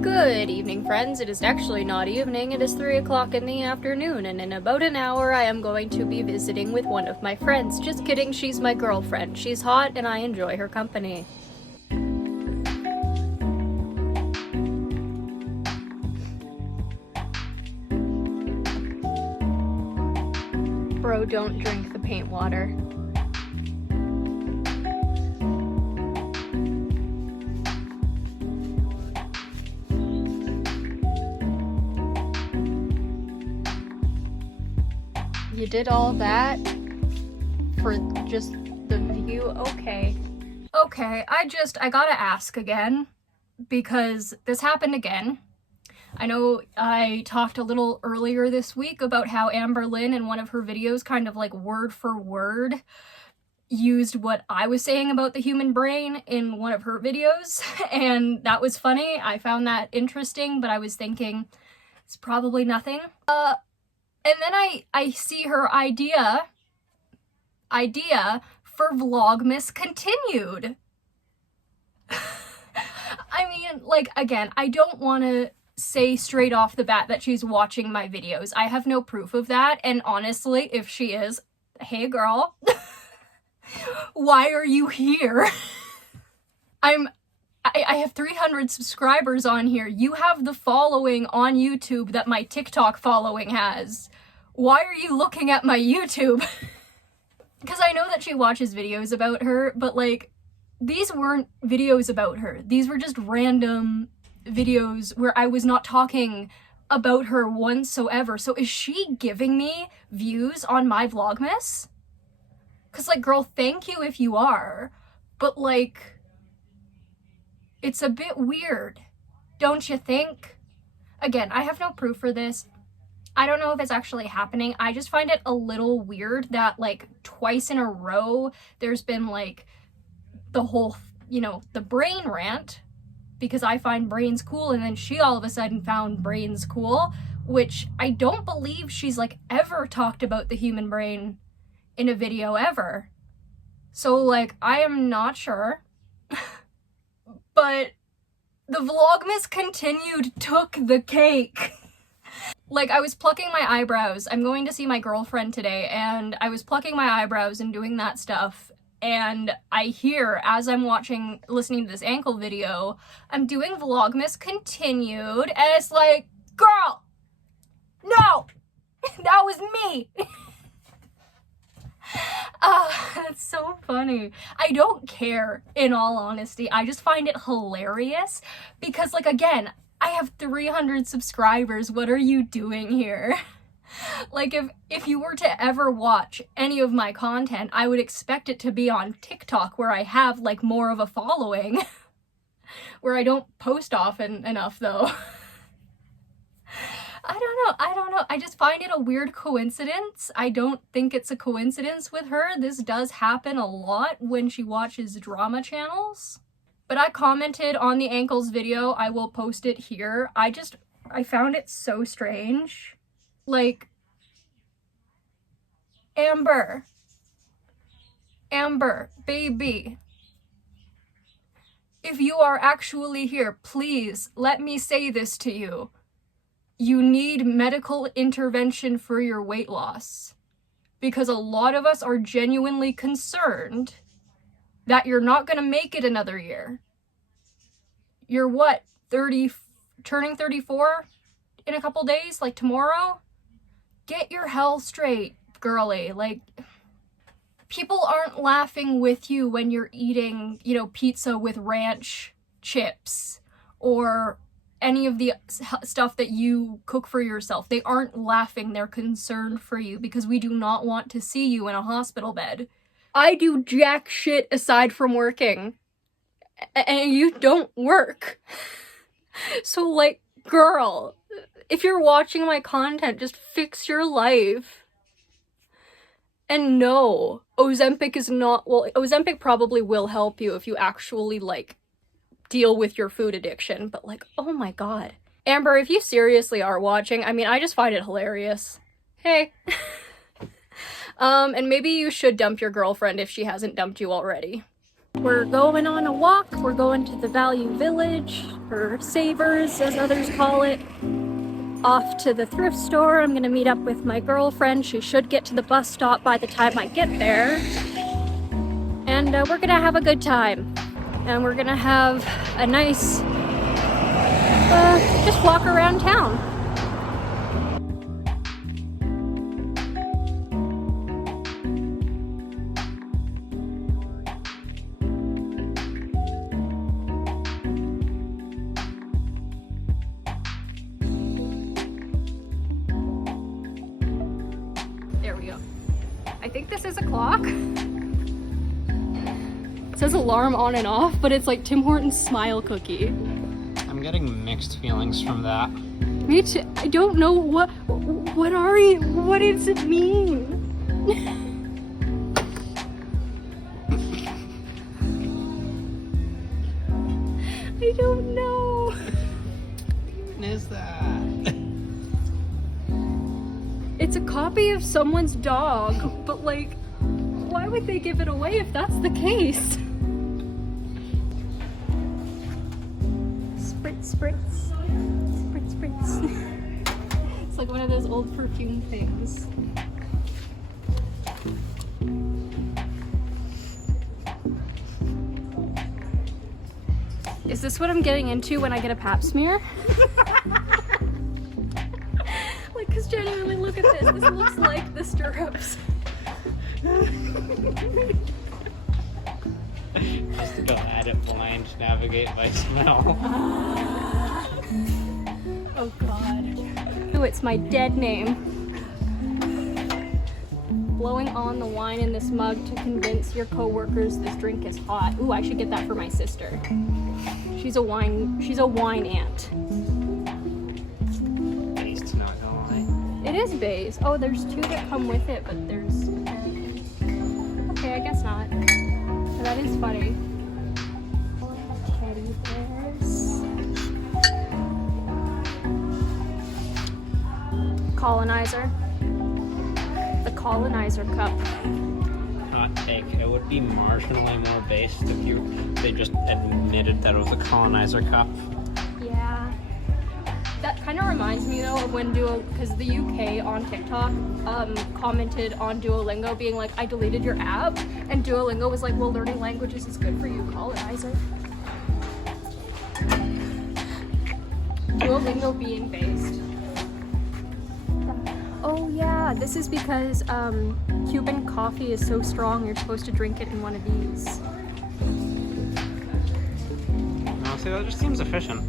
Good evening, friends. It is actually not evening, it is 3 o'clock in the afternoon, and in about an hour I am going to be visiting with one of my friends. Just kidding, she's my girlfriend. She's hot and I enjoy her company. Bro, don't drink the paint water. You did all that for just the view? Okay. Okay, I gotta ask again, because this happened again. I know I talked a little earlier this week about how Amberlynn in one of her videos kind of like word for word used what I was saying about the human brain in one of her videos, and that was funny. I found that interesting, but I was thinking, it's probably nothing. And then I see her idea for Vlogmas continued. I mean, like, again, I don't want to say straight off the bat that she's watching my videos. I have no proof of that, and honestly, if she is, hey girl, why are you here? I have 300 subscribers on here. You have the following on YouTube that my TikTok following has. Why are you looking at my YouTube? Because I know that she watches videos about her, but like, these weren't videos about her. These were just random videos where I was not talking about her whatsoever. So is she giving me views on my Vlogmas? Because like, girl, thank you if you are, but like, it's a bit weird, don't you think? Again, I have no proof for this. I don't know if it's actually happening. I just find it a little weird that like twice in a row there's been like the whole, you know, the brain rant, because I find brains cool, and then she all of a sudden found brains cool, which I don't believe she's like ever talked about the human brain in a video ever. So like, I am not sure. But the Vlogmas continued took the cake. Like, I was plucking my eyebrows. I'm going to see my girlfriend today, and I was plucking my eyebrows and doing that stuff, and I hear, as I'm listening to this ankle video, I'm doing Vlogmas continued, and it's like, girl, no, that was me. That's so funny. I don't care, in all honesty. I just find it hilarious because, like, again, I have 300 subscribers. What are you doing here? Like, if you were to ever watch any of my content, I would expect it to be on TikTok, where I have, like, more of a following. Where I don't post often enough, though. I don't know. I just find it a weird coincidence. I don't think it's a coincidence with her. This does happen a lot when she watches drama channels. But I commented on the ankles video. I will post it here. I found it so strange. Like, Amber, baby, if you are actually here, please let me say this to you. You need medical intervention for your weight loss, because a lot of us are genuinely concerned that you're not gonna make it another year. You're what, 30, turning 34 in a couple days, like tomorrow? Get your hell straight, girly. Like, people aren't laughing with you when you're eating, you know, pizza with ranch chips, or any of the stuff that you cook for yourself. They aren't laughing, they're concerned for you, because we do not want to see you in a hospital bed. I do jack shit aside from working, and you don't work. So like, girl, if you're watching my content, just fix your life. And no, Ozempic is not, well, Ozempic probably will help you if you actually like deal with your food addiction, but like, oh my god. Amber, if you seriously are watching, I mean, I just find it hilarious. Hey. And maybe you should dump your girlfriend if she hasn't dumped you already. We're going on a walk. We're going to the Value Village, or Savers as others call it. Off to the thrift store. I'm gonna meet up with my girlfriend. She should get to the bus stop by the time I get there. And we're gonna have a good time. And we're gonna have a nice, just walk around town. There we go. I think this is a clock. It says alarm on and off, but it's like Tim Hortons smile cookie. I'm getting mixed feelings from that. Me too. I don't know what are you, what does it mean? I don't know. What is that? It's a copy of someone's dog, but like, why would they give it away if that's the case? Spritz, spritz. Spritz, spritz. It's like one of those old perfume things. Is this what I'm getting into when I get a pap smear? Like, cause genuinely, look at this. This looks like the stirrups. Just to go at it blind, navigate by smell. Oh god. Oh, it's my dead name. Blowing on the wine in this mug to convince your coworkers this drink is hot. Ooh, I should get that for my sister. She's a wine aunt. Based, not gonna lie. It is base. Oh, there's two that come with it, but there's... Okay, I guess not. But that is funny. Teddy bears. Colonizer. The colonizer cup. Hot take. It would be marginally more based if they just admitted that it was a colonizer cup. Yeah. That kind of reminds me though of when because the UK on TikTok commented on Duolingo being like, I deleted your app, and Duolingo was like, well, learning languages is good for you, colonizer. Duolingo being based. Oh yeah, this is because Cuban coffee is so strong, you're supposed to drink it in one of these. No, see, that just seems efficient.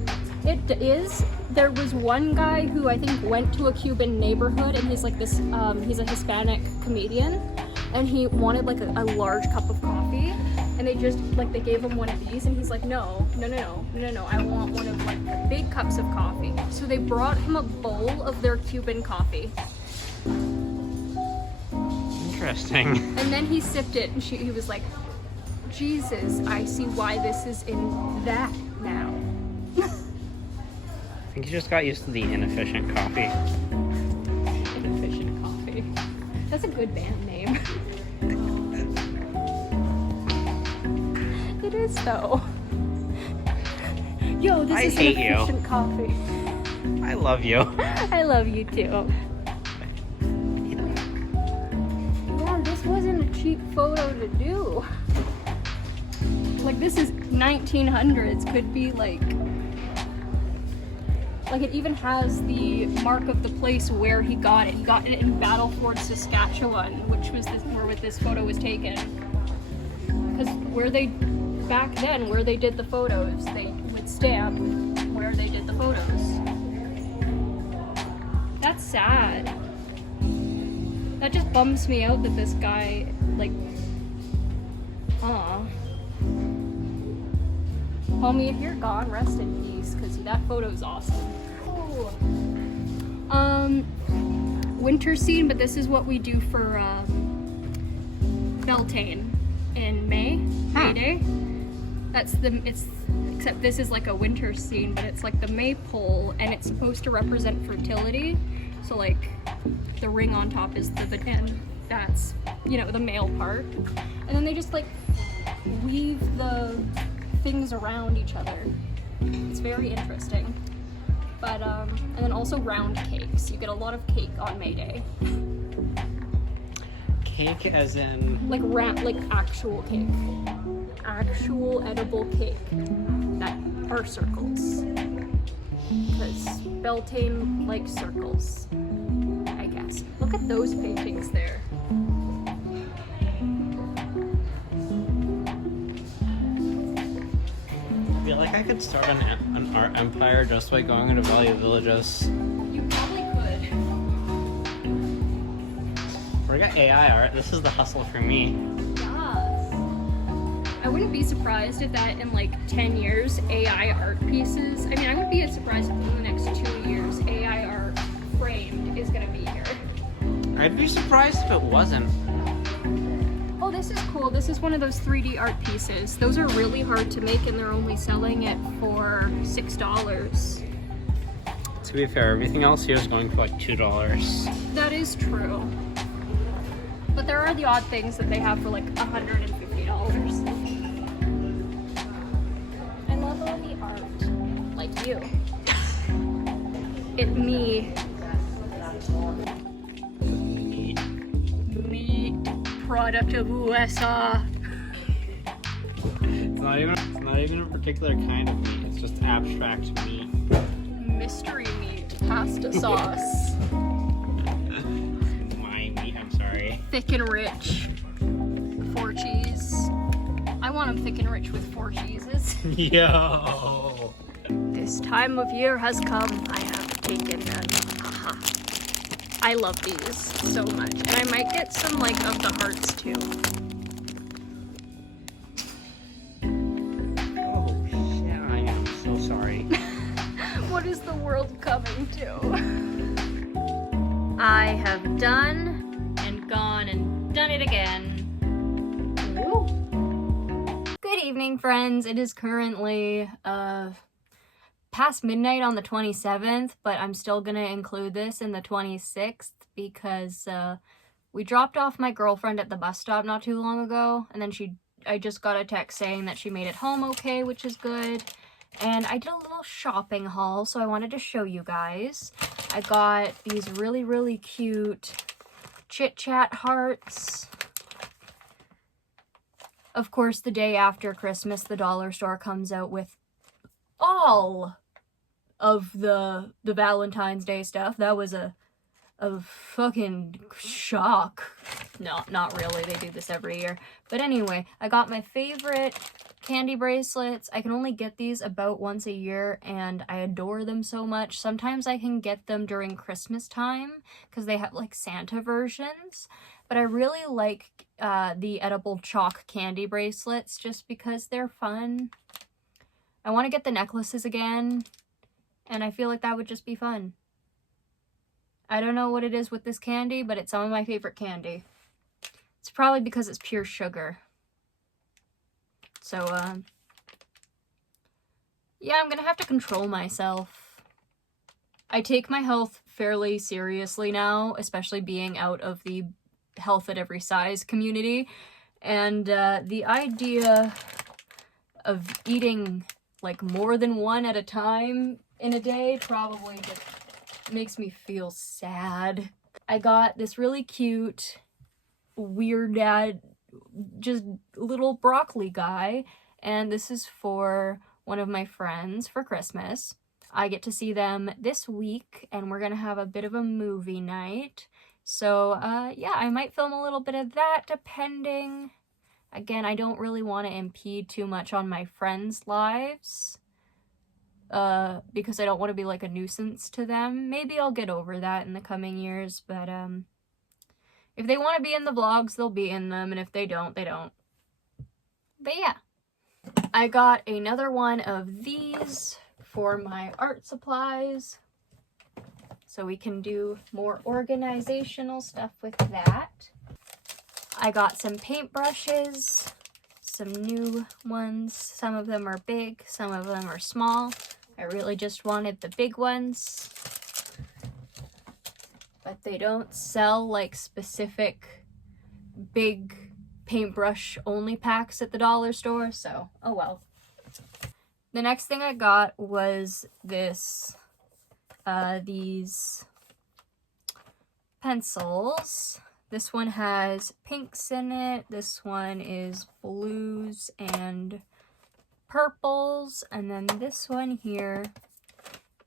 It is. There was one guy who I think went to a Cuban neighborhood, and he's like this, he's a Hispanic comedian, and he wanted like a large cup of coffee, and they just, like, they gave him one of these, and he's like, no, I want one of like the big cups of coffee. So they brought him a bowl of their Cuban coffee. Interesting. And then he sipped it, and he was like, Jesus, I see why this is in that now. I think you just got used to the inefficient coffee. Inefficient coffee. That's a good band name. It is though. Yo, this is inefficient coffee. I love you. I love you too. Yeah, this wasn't a cheap photo to do. Like, this is 1900s. Could be like it even has the mark of the place where he got it. He got it in Battleford, Saskatchewan, which was where this photo was taken. Because back then, where they did the photos, they would stamp where they did the photos. That's sad. That just bums me out that this guy, like, homie, if you're gone, rest in peace, because that photo's awesome. Winter scene, but this is what we do for Beltane in May Day. Except this is like a winter scene, but it's like the maypole, and it's supposed to represent fertility. So like the ring on top is the vagina, that's, you know, the male part, and then they just like weave the things around each other. It's very interesting. But, and then also round cakes. You get a lot of cake on May Day. Cake as in... Like actual cake. Actual edible cake that are circles. Because Beltane likes circles, I guess. Look at those paintings there. I feel like I could start an art empire just by going into Value Villages. You probably could. We got AI art. This is the hustle for me. Yes. I wouldn't be surprised if that in like 10 years, AI art pieces. I mean, I wouldn't be surprised if in the next 2 years, AI art framed is gonna be here. I'd be surprised if it wasn't. Oh, this is cool. This is one of those 3D art pieces. Those are really hard to make and they're only selling it for $6. To be fair, everything else here is going for like $2. That is true. But there are the odd things that they have for like $150. I love all the art. Like you. Me. Me. Product of USA. It's not even a particular kind of meat. It's just abstract meat. Mystery meat pasta sauce. My meat, I'm sorry. Thick and rich. 4 cheese. I want them thick and rich with 4 cheeses. Yo! This time of year has come. I have taken them. Aha. I love these so much. And I might get some like of the hearts too. Oh shit, I am so sorry. What is the world coming to? I have done and gone and done it again. Woo. Good evening, friends. It is currently past midnight on the 27th, but I'm still gonna include this in the 26th because we dropped off my girlfriend at the bus stop not too long ago, and then I just got a text saying that she made it home okay, which is good. And I did a little shopping haul, so I wanted to show you guys. I got these really, really cute Chit Chat hearts. Of course, the day after Christmas, the dollar store comes out with all of the Valentine's Day stuff. That was a fucking shock. No, not really. They do this every year. But anyway, I got my favorite candy bracelets. I can only get these about once a year, and I adore them so much. Sometimes I can get them during Christmas time because they have like Santa versions. But I really like the edible chalk candy bracelets just because they're fun. I want to get the necklaces again, and I feel like that would just be fun. I don't know what it is with this candy, but it's some of my favorite candy. It's probably because it's pure sugar. So, yeah, I'm gonna have to control myself. I take my health fairly seriously now, especially being out of the health at every size community. And the idea of eating like more than one at a time in a day probably just makes me feel sad. I got this really cute, weird dad, just little broccoli guy, and this is for one of my friends for Christmas. I get to see them this week, and we're gonna have a bit of a movie night. So, yeah, I might film a little bit of that, depending. Again, I don't really want to impede too much on my friends' lives, because I don't want to be like a nuisance to them. Maybe I'll get over that in the coming years, but, if they want to be in the vlogs, they'll be in them, and if they don't, they don't. But yeah. I got another one of these for my art supplies, so we can do more organizational stuff with that. I got some paintbrushes, some new ones. Some of them are big, some of them are small. I really just wanted the big ones, but they don't sell like specific big paintbrush only packs at the dollar store, so oh well. The next thing I got was these pencils. This one has pinks in it, this one is blues and purples, and then this one here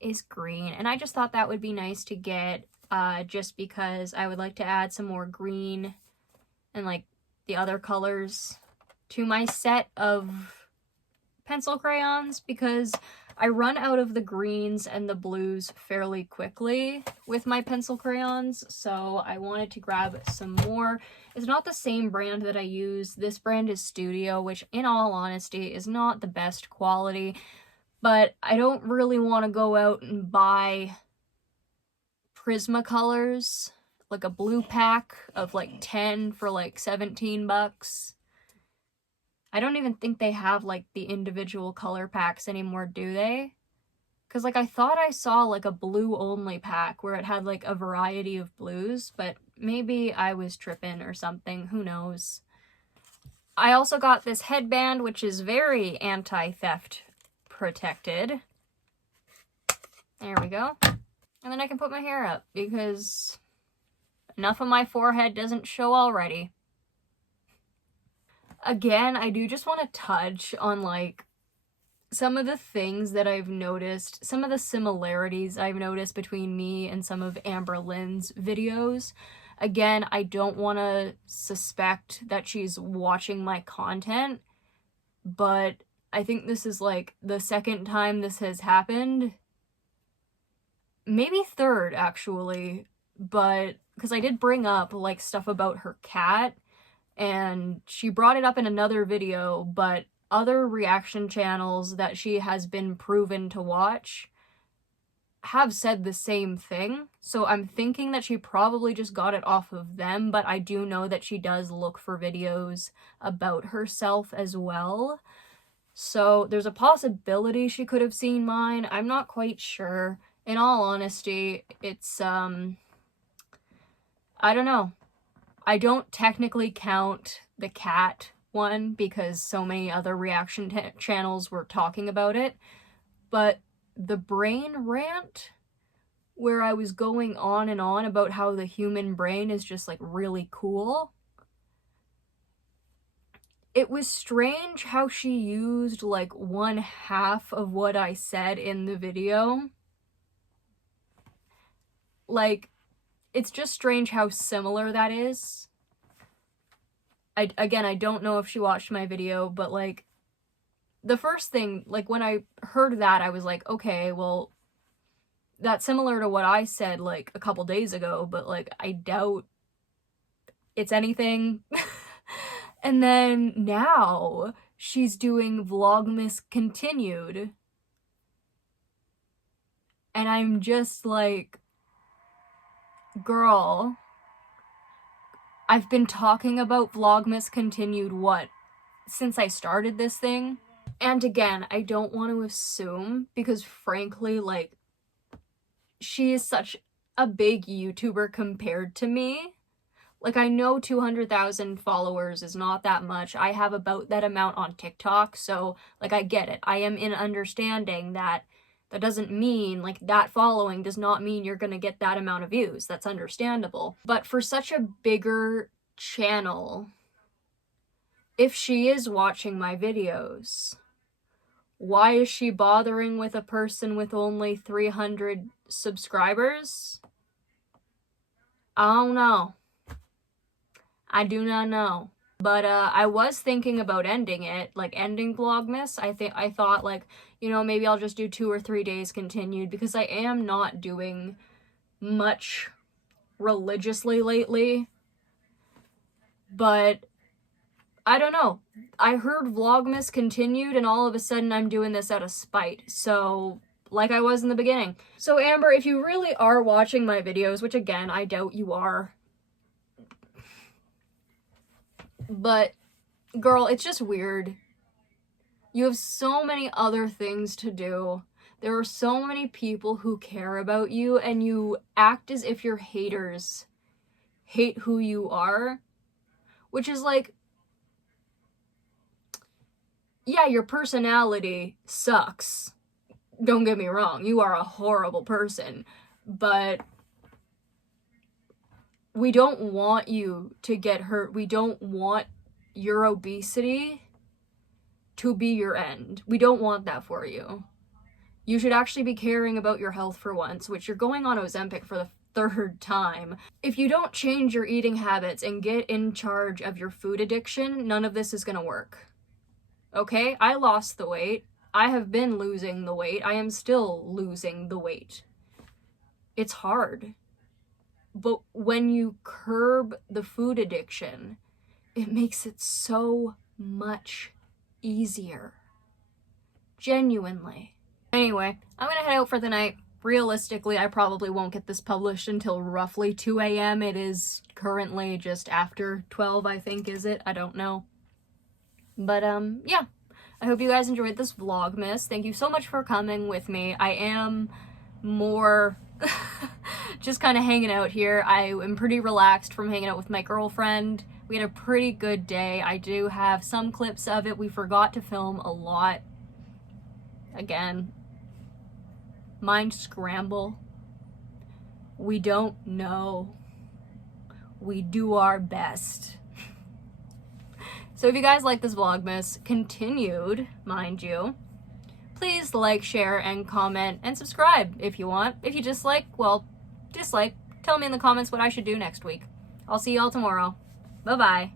is green. And I just thought that would be nice to get, just because I would like to add some more green and like the other colors to my set of pencil crayons, because I run out of the greens and the blues fairly quickly with my pencil crayons, so I wanted to grab some more. It's not the same brand that I use. This brand is Studio, which in all honesty is not the best quality, but I don't really want to go out and buy Prismacolors, like a blue pack of like 10 for like 17 bucks. I don't even think they have like the individual color packs anymore, do they? Because like I thought I saw like a blue only pack where it had like a variety of blues, but maybe I was tripping or something, who knows. I also got this headband, which is very anti-theft protected. There we go. And then I can put my hair up because enough of my forehead doesn't show already. Again, I do just want to touch on like some of the things that I've noticed, some of the similarities I've noticed between me and some of Amberlynn's videos. Again, I don't want to suspect that she's watching my content, but I think this is like the second time this has happened. Maybe third, actually, but because I did bring up like stuff about her cat, and she brought it up in another video, but other reaction channels that she has been proven to watch have said the same thing. So I'm thinking that she probably just got it off of them, but I do know that she does look for videos about herself as well. So there's a possibility she could have seen mine. I'm not quite sure. In all honesty, it's, I don't know. I don't technically count the cat one because so many other reaction channels were talking about it, but the brain rant, where I was going on and on about how the human brain is just like really cool, it was strange how she used like 1/2 of what I said in the video. Like, it's just strange how similar that is. Again, I don't know if she watched my video, but like, the first thing, like when I heard that, I was like, okay, well, that's similar to what I said like a couple days ago, but like, I doubt it's anything. And then now she's doing Vlogmas continued. And I'm just like, girl, I've been talking about Vlogmas continued, what, since I started this thing? And again, I don't want to assume, because frankly, like, she is such a big YouTuber compared to me. Like, I know 200,000 followers is not that much. I have about that amount on TikTok, so, like, I get it. I am in understanding that that doesn't mean, like, that following does not mean you're gonna get that amount of views. That's understandable. But for such a bigger channel, if she is watching my videos, why is she bothering with a person with only 300 subscribers? I don't know. I do not know. But I was thinking about ending it, like ending Vlogmas. I thought like, you know, maybe I'll just do 2 or 3 days continued, because I am not doing much religiously lately. But I don't know. I heard Vlogmas continued and all of a sudden I'm doing this out of spite. So, like I was in the beginning. So Amber, if you really are watching my videos, which again, I doubt you are, but girl, it's just weird. You have so many other things to do. There are so many people who care about you, and you act as if your haters hate who you are, which is like, yeah, your personality sucks. Don't get me wrong, you are a horrible person, but we don't want you to get hurt. We don't want your obesity to be your end. We don't want that for you. You should actually be caring about your health for once, which you're going on Ozempic for the third time. If you don't change your eating habits and get in charge of your food addiction, none of this is gonna work. Okay? I lost the weight. I have been losing the weight. I am still losing the weight. It's hard. But when you curb the food addiction, it makes it so much easier. Genuinely. Anyway, I'm gonna head out for the night. Realistically, I probably won't get this published until roughly 2 a.m. It is currently just after 12, I think, is it? I don't know. But, yeah. I hope you guys enjoyed this Vlogmas. Thank you so much for coming with me. I am more just kind of hanging out here. I am pretty relaxed from hanging out with my girlfriend. We had a pretty good day. I do have some clips of it. We forgot to film a lot. Again, mind scramble. We don't know. We do our best. So if you guys like this Vlogmas, continued, mind you, please like, share, and comment, and subscribe if you want. If you dislike, well, dislike. Tell me in the comments what I should do next week. I'll see y'all tomorrow. Bye-bye.